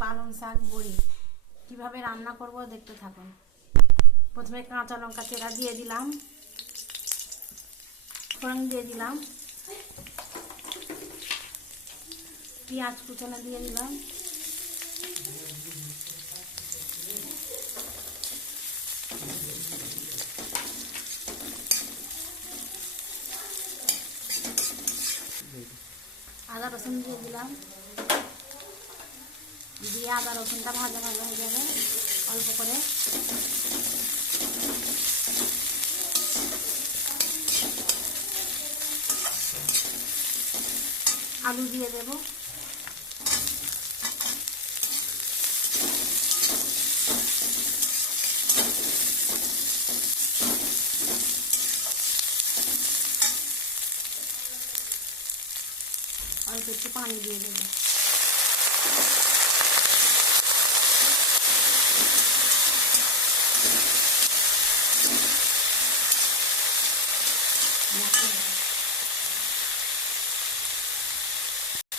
পালং শাক বড়ি কিভাবে রান্না করব দেখতে থাকুন। প্রথমে কাঁচা লঙ্কা চেরা দিয়ে দিলাম, ফোড়ন দিয়ে দিলাম, পেঁয়াজ কুচানো দিয়ে দিলাম, আদা রসুন দিয়ে দিলাম, দিয়ে আদা রসুনটা ভাজা ভাজা হয়ে যাবে অল্প করে। আলু দিয়ে দেব, অল্প একটু পানি দিয়ে দেবো।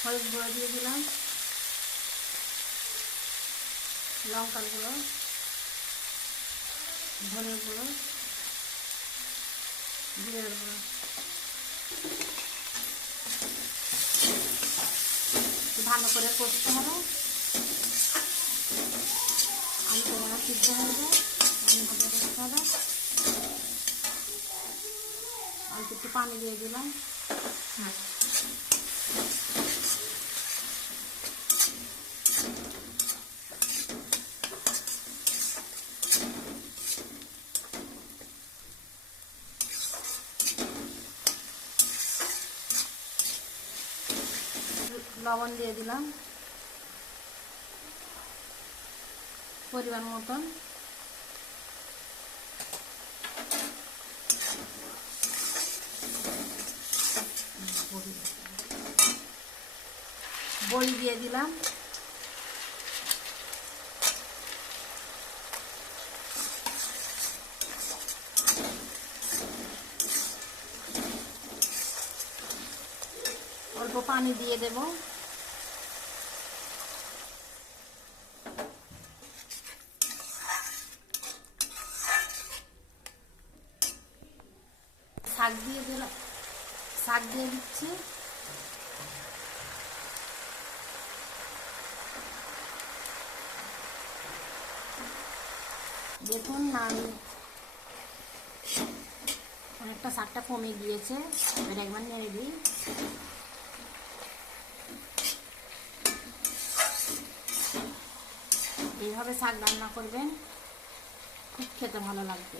হলুদ গুঁড়ো দিয়ে দিলাম, লঙ্কার গুঁড়ো, ধনের গুঁড়ো, জিরের গুঁড়ো, ভালো করে কষতে হবে। আলু করে সিদ্ধ হয়ে যায়, ভালো করতে হবে। অল্প একটু পানি দিয়ে দিলাম। লবণ দিয়ে দিলাম পরিমাণ মতন। বড়ি দিয়ে দিলাম, অল্প পানি দিয়ে দেব। শাক দিয়ে দিলাম, শাক দিয়ে দিচ্ছি। দেখুন আমি অনেকটা শাকটা কমে গিয়েছে, এটা একবার নেড়ে দিই। এইভাবে শাক রান্না করবেন, খুব খেতে ভালো লাগবে।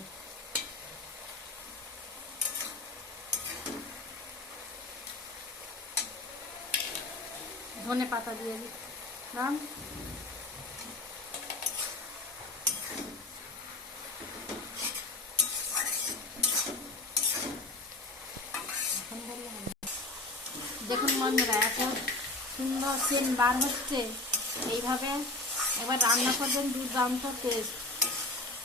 ধনে পাতা দিয়ে দিলাম, দেখুন বন্ধুরা এত সুন্দর সেন্ট বার হচ্ছে। এইভাবে একবার রান্না করবেন, দুর্দান্ত টেস্ট।